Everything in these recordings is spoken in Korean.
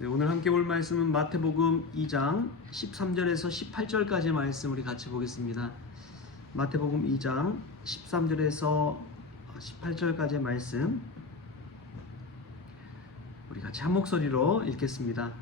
네, 오늘 함께 볼 말씀은 마태복음 2장 13절에서 18절까지의 말씀 우리 같이 보겠습니다. 마태복음 2장 13절에서 18절까지의 말씀 우리 같이 한 목소리로 읽겠습니다.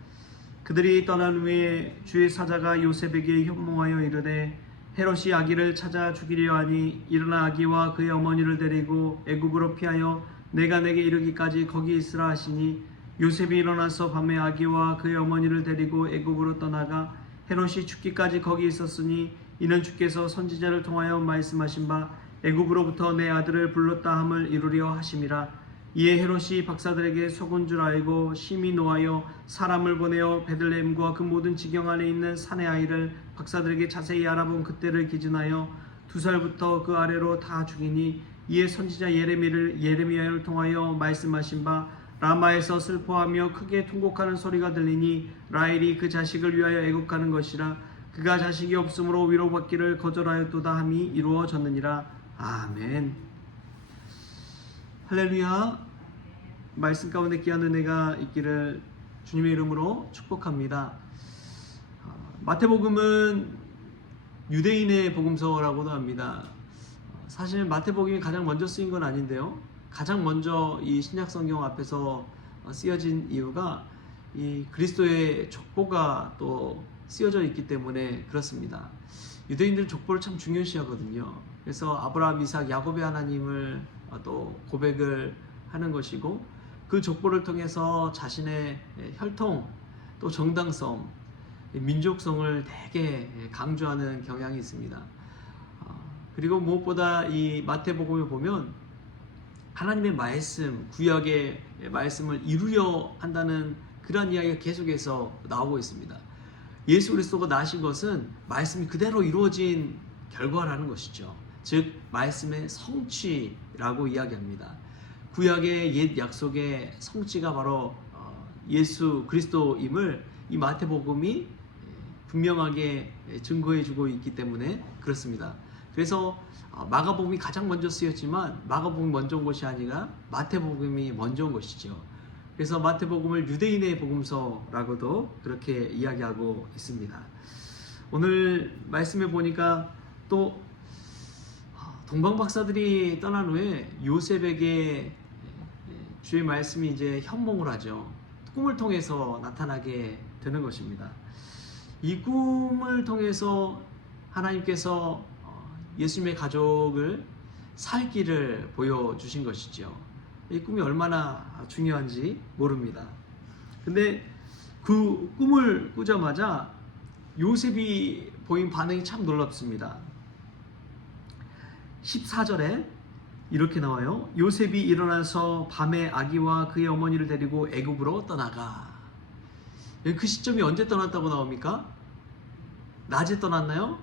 그들이 떠난 후에 주의 사자가 요셉에게 현몽하여 이르되 헤롯이 아기를 찾아 죽이려 하니 일어나 아기와 그의 어머니를 데리고 애굽으로 피하여 내가 내게 이르기까지 거기 있으라 하시니 요셉이 일어나서 밤에 아기와 그의 어머니를 데리고 애굽으로 떠나가 헤롯이 죽기까지 거기 있었으니 이는 주께서 선지자를 통하여 말씀하신 바 애굽으로부터 내 아들을 불렀다 함을 이루려 하심이라. 이에 헤롯이 박사들에게 속은 줄 알고 심히 노하여 사람을 보내어 베들레헴과 그 모든 지경 안에 있는 산의 아이를 박사들에게 자세히 알아본 그때를 기준하여 2살부터 그 아래로 다 죽이니 이에 선지자 예레미야를 통하여 말씀하신 바 라마에서 슬퍼하며 크게 통곡하는 소리가 들리니 라헬이 그 자식을 위하여 애국하는 것이라. 그가 자식이 없으므로 위로받기를 거절하였도다 함이 이루어졌느니라. 아멘. 할렐루야. 말씀 가운데 귀한 은혜가 있기를 주님의 이름으로 축복합니다. 마태복음은 유대인의 복음서라고도 합니다. 사실 마태복음이 가장 먼저 쓰인 건 아닌데요, 가장 먼저 이 신약 성경 앞에서 쓰여진 이유가 이 그리스도의 족보가 또 쓰여져 있기 때문에 그렇습니다. 유대인들은 족보를 참 중요시하거든요. 그래서 아브라함, 이삭, 야곱의 하나님을 또 고백을 하는 것이고, 그 족보를 통해서 자신의 혈통 또 정당성, 민족성을 되게 강조하는 경향이 있습니다. 그리고 무엇보다 이 마태복음을 보면 하나님의 말씀, 구약의 말씀을 이루려 한다는 그런 이야기가 계속해서 나오고 있습니다. 예수 그리스도가 나신 것은 말씀이 그대로 이루어진 결과라는 것이죠. 즉 말씀의 성취라고 이야기합니다. 구약의 옛 약속의 성취가 바로 예수 그리스도임을 이 마태복음이 분명하게 증거해주고 있기 때문에 그렇습니다. 그래서 마가복음이 가장 먼저 쓰였지만 마가복음이 먼저 온 것이 아니라 마태복음이 먼저 온 것이죠. 그래서 마태복음을 유대인의 복음서라고도 그렇게 이야기하고 있습니다. 오늘 말씀에 보니까 또 동방박사들이 떠난 후에 요셉에게 주의 말씀이 이제 현몽을 하죠. 꿈을 통해서 나타나게 되는 것입니다. 이 꿈을 통해서 하나님께서 예수님의 가족을 살 길을 보여주신 것이죠. 이 꿈이 얼마나 중요한지 모릅니다. 근데 그 꿈을 꾸자마자 요셉이 보인 반응이 참 놀랍습니다. 14절에 이렇게 나와요. 요셉이 일어나서 밤에 아기와 그의 어머니를 데리고 애굽으로 떠나가. 그 시점이 언제 떠났다고 나옵니까? 낮에 떠났나요?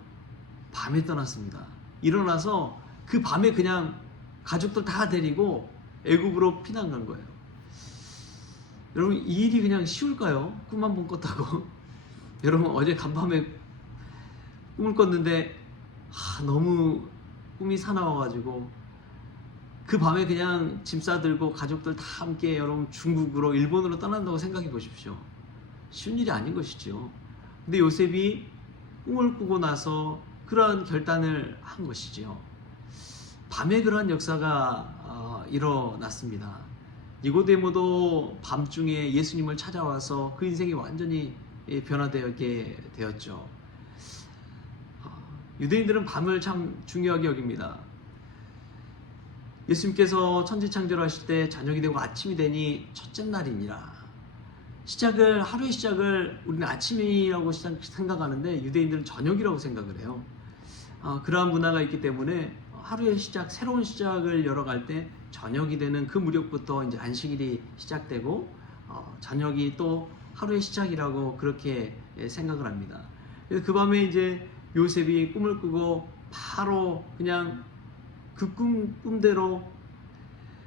밤에 떠났습니다. 일어나서 그 밤에 그냥 가족들 다 데리고 애굽으로 피난 간 거예요. 여러분, 이 일이 그냥 쉬울까요? 꿈 한 번 꿨다고. 여러분, 어제 간밤에 꿈을 꿨는데 너무 꿈이 사나워가지고 그 밤에 그냥 짐 싸들고 가족들 다 함께 여러분 중국으로, 일본으로 떠난다고 생각해 보십시오. 쉬운 일이 아닌 것이죠. 근데 요셉이 꿈을 꾸고 나서 그러한 결단을 한 것이죠. 밤에 그러한 역사가 일어났습니다. 니고데모도 밤중에 예수님을 찾아와서 그 인생이 완전히 변화되게 되었죠. 유대인들은 밤을 참 중요하게 여깁니다. 예수님께서 천지창조를 하실 때 저녁이 되고 아침이 되니 첫째 날이니라. 하루의 시작을 우리는 아침이라고 생각하는데 유대인들은 저녁이라고 생각을 해요. 그러한 문화가 있기 때문에 하루의 시작, 새로운 시작을 열어갈 때 저녁이 되는 그 무렵부터 이제 안식일이 시작되고 저녁이 또 하루의 시작이라고 그렇게 생각을 합니다. 그래서 그 밤에 이제 요셉이 꿈을 꾸고 바로 그냥 그 꿈대로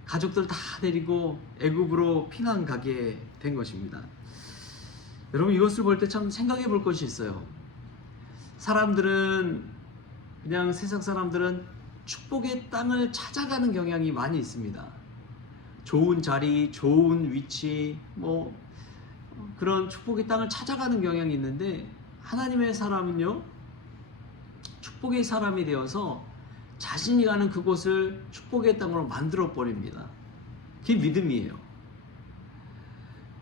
가족들 다 데리고 애굽으로 피난 가게 된 것입니다. 여러분, 이것을 볼 때 참 생각해 볼 것이 있어요. 세상 사람들은 축복의 땅을 찾아가는 경향이 많이 있습니다. 좋은 자리, 좋은 위치, 그런 축복의 땅을 찾아가는 경향이 있는데, 하나님의 사람은요, 축복의 사람이 되어서 자신이 가는 그곳을 축복의 땅으로 만들어 버립니다. 그게 믿음이에요.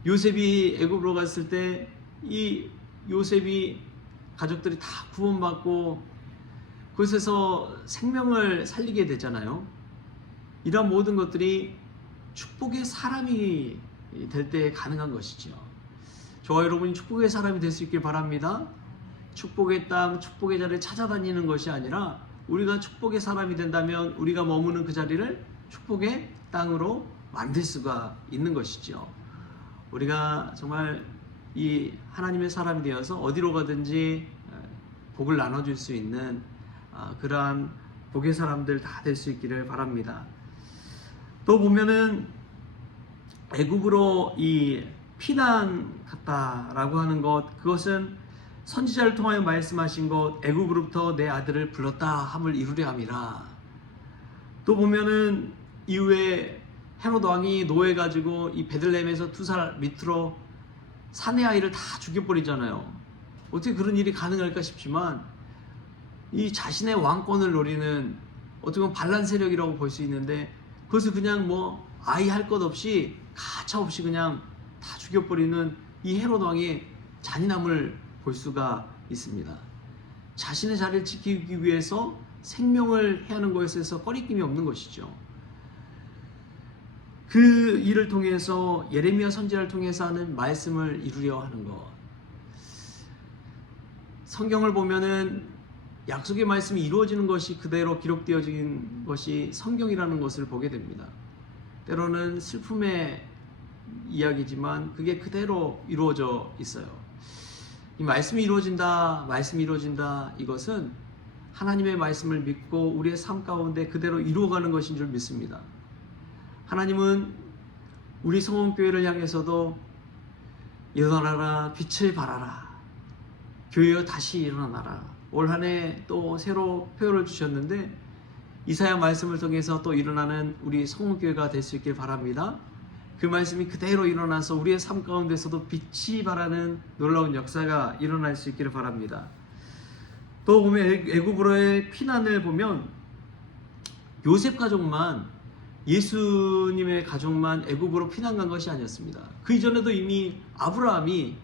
요셉이 애굽으로 갔을 때 이 요셉이 가족들이 다 구원받고 그곳에서 생명을 살리게 되잖아요. 이런 모든 것들이 축복의 사람이 될 때 가능한 것이죠. 저와 여러분이 축복의 사람이 될 수 있길 바랍니다. 축복의 땅, 축복의 자리를 찾아다니는 것이 아니라 우리가 축복의 사람이 된다면 우리가 머무는 그 자리를 축복의 땅으로 만들 수가 있는 것이죠. 우리가 정말 이 하나님의 사람이 되어서 어디로 가든지 복을 나눠줄 수 있는 그러한 복의 사람들 다 될 수 있기를 바랍니다. 또 보면은 애굽으로 이 피난 갔다라고 하는 것, 그것은 선지자를 통하여 말씀하신 것, 애굽으로부터 내 아들을 불렀다 함을 이루려 함이라. 또 보면은 이후에 헤롯 왕이 노해가지고 이 베들레헴에서 2살 밑으로 사내 아이를 다 죽여버리잖아요. 어떻게 그런 일이 가능할까 싶지만, 이 자신의 왕권을 노리는 어떻게 보면 반란 세력이라고 볼 수 있는데, 그것을 그냥 뭐 아이 할 것 없이 가차없이 그냥 다 죽여버리는 이 헤롯 왕의 잔인함을 볼 수가 있습니다. 자신의 자리를 지키기 위해서 생명을 해하는 것에 있어서 꺼리낌이 없는 것이죠. 그 일을 통해서 예레미야 선지자를 통해서 하는 말씀을 이루려 하는 것. 성경을 보면은 약속의 말씀이 이루어지는 것이 그대로 기록되어진 것이 성경이라는 것을 보게 됩니다. 때로는 슬픔의 이야기지만 그게 그대로 이루어져 있어요. 이 말씀이 이루어진다, 말씀이 이루어진다, 이것은 하나님의 말씀을 믿고 우리의 삶 가운데 그대로 이루어가는 것인 줄 믿습니다. 하나님은 우리 성원교회를 향해서도 일어나라, 빛을 발하라, 교회여 다시 일어나라, 올 한 해 또 새로 표현을 주셨는데, 이사야 말씀을 통해서 또 일어나는 우리 성원교회가 될 수 있길 바랍니다. 그 말씀이 그대로 일어나서 우리의 삶 가운데서도 빛이 발하는 놀라운 역사가 일어날 수 있기를 바랍니다. 또 보면 애굽으로의 피난을 보면 요셉 가족만, 예수님의 가족만 애굽으로 피난 간 것이 아니었습니다. 그 이전에도 이미 아브라함이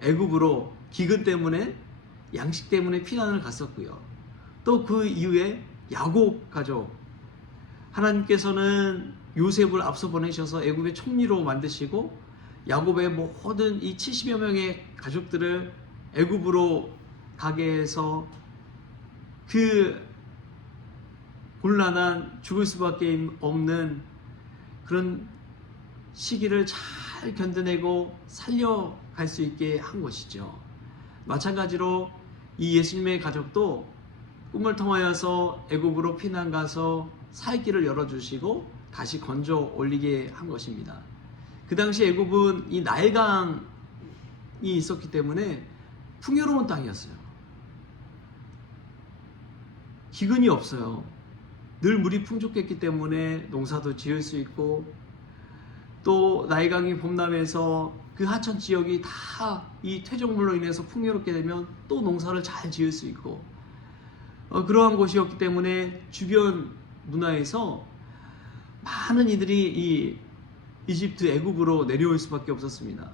애굽으로 기근 때문에, 양식 때문에 피난을 갔었고요. 또 그 이후에 야곱 가족, 하나님께서는 요셉을 앞서 보내셔서 애굽의 총리로 만드시고 야곱의 모든 이 70여 명의 가족들을 애굽으로 가게 해서 그 곤란한 죽을 수밖에 없는 그런 시기를 잘 견뎌내고 살려갈 수 있게 한 것이죠. 마찬가지로 이 예수님의 가족도 꿈을 통하여서 애굽으로 피난 가서 살 길을 열어주시고 다시 건져 올리게 한 것입니다. 그 당시 애굽은 이 나일강이 있었기 때문에 풍요로운 땅이었어요. 기근이 없어요. 늘 물이 풍족했기 때문에 농사도 지을 수 있고, 또 나일강이 범람해서 그 하천 지역이 다 이 퇴적물로 인해서 풍요롭게 되면 또 농사를 잘 지을 수 있고, 그러한 곳이었기 때문에 주변 문화에서 많은 이들이 이 이집트, 애굽으로 내려올 수밖에 없었습니다.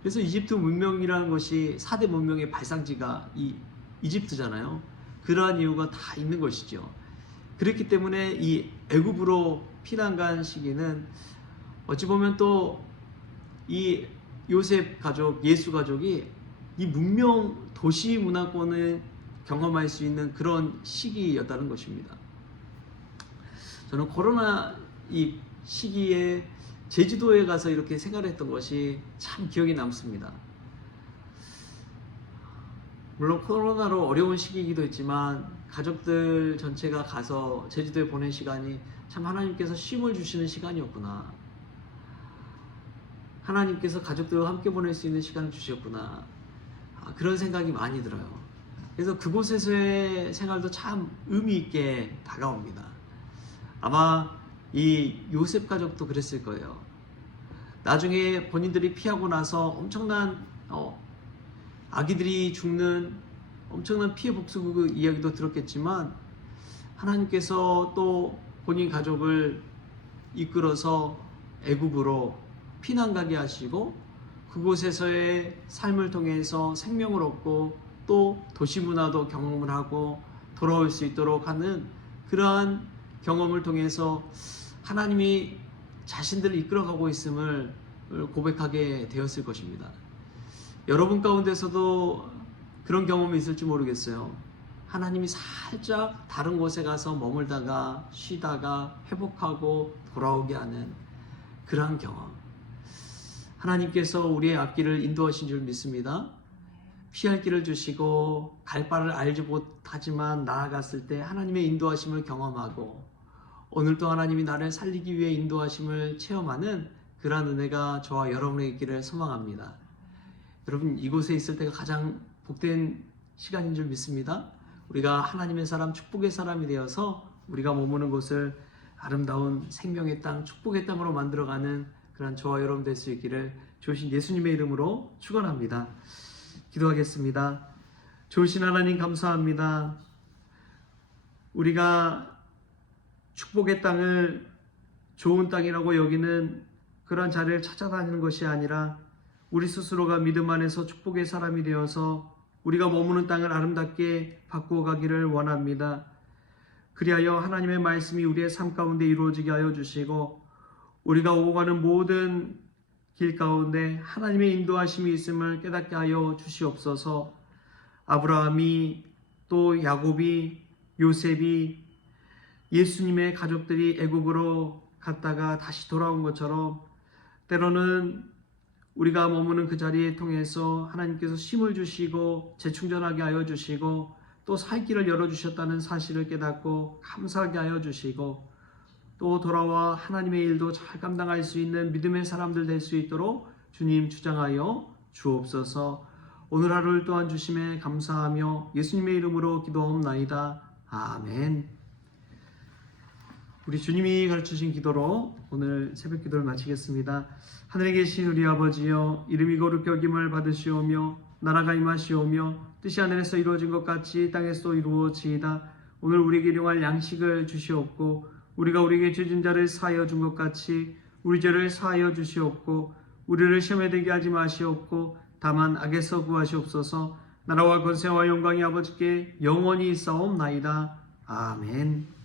그래서 이집트 문명이라는 것이 4대 문명의 발상지가 이 이집트잖아요. 그러한 이유가 다 있는 것이죠. 그렇기 때문에 이 애굽으로 피난 간 시기는 어찌 보면 또 이 요셉 가족, 예수 가족이 이 문명 도시 문화권을 경험할 수 있는 그런 시기였다는 것입니다. 저는 코로나 이 시기에 제주도에 가서 이렇게 생활했던 것이 참 기억에 남습니다. 물론 코로나로 어려운 시기이기도 했지만 가족들 전체가 가서 제주도에 보낸 시간이 참 하나님께서 쉼을 주시는 시간이었구나. 하나님께서 가족들과 함께 보낼 수 있는 시간을 주셨구나. 그런 생각이 많이 들어요. 그래서 그곳에서의 생활도 참 의미 있게 다가옵니다. 아마 이 요셉 가족도 그랬을 거예요. 나중에 본인들이 피하고 나서 엄청난 아기들이 죽는 엄청난 피해 복수 그 이야기도 들었겠지만, 하나님께서 또 본인 가족을 이끌어서 애굽으로 피난 가게 하시고, 그곳에서의 삶을 통해서 생명을 얻고 또 도시 문화도 경험을 하고 돌아올 수 있도록 하는 그러한 경험을 통해서 하나님이 자신들을 이끌어가고 있음을 고백하게 되었을 것입니다. 여러분 가운데서도 그런 경험이 있을지 모르겠어요. 하나님이 살짝 다른 곳에 가서 머물다가 쉬다가 회복하고 돌아오게 하는 그러한 경험. 하나님께서 우리의 앞길을 인도하신 줄 믿습니다. 피할 길을 주시고 갈 바를 알지 못하지만 나아갔을 때 하나님의 인도하심을 경험하고, 오늘도 하나님이 나를 살리기 위해 인도하심을 체험하는 그러한 은혜가 저와 여러분의 있기를 소망합니다. 여러분, 이곳에 있을 때가 가장 복된 시간인 줄 믿습니다. 우리가 하나님의 사람, 축복의 사람이 되어서 우리가 머무는 곳을 아름다운 생명의 땅, 축복의 땅으로 만들어가는 그런 저와 여러분 될 수 있기를 좋으신 예수님의 이름으로 축원합니다. 기도하겠습니다. 좋으신 하나님 감사합니다. 우리가 축복의 땅을 좋은 땅이라고 여기는 그런 자리를 찾아다니는 것이 아니라 우리 스스로가 믿음 안에서 축복의 사람이 되어서 우리가 머무는 땅을 아름답게 바꾸어 가기를 원합니다. 그리하여 하나님의 말씀이 우리의 삶 가운데 이루어지게 하여 주시고, 우리가 오고 가는 모든 길 가운데 하나님의 인도하심이 있음을 깨닫게 하여 주시옵소서. 아브라함이 또 야곱이 요셉이 예수님의 가족들이 애굽으로 갔다가 다시 돌아온 것처럼 때로는 우리가 머무는 그 자리에 통해서 하나님께서 쉼을 주시고 재충전하게 하여 주시고 또 살 길을 열어주셨다는 사실을 깨닫고 감사하게 하여 주시고, 또 돌아와 하나님의 일도 잘 감당할 수 있는 믿음의 사람들 될 수 있도록 주님 주장하여 주옵소서. 오늘 하루를 또한 주심에 감사하며 예수님의 이름으로 기도하옵나이다. 아멘. 우리 주님이 가르치신 기도로 오늘 새벽 기도를 마치겠습니다. 하늘에 계신 우리 아버지여, 이름이 거룩히 여김을 받으시오며 나라가 임하시오며 뜻이 하늘에서 이루어진 것 같이 땅에서도 이루어지이다. 오늘 우리에게 일용할 양식을 주시옵고, 우리가 우리에게 죄진 자를 사하여 준 것 같이 우리 죄를 사하여 주시옵고, 우리를 시험에 들게 하지 마시옵고 다만 악에서 구하시옵소서. 나라와 권세와 영광이 아버지께 영원히 있사옵나이다. 아멘.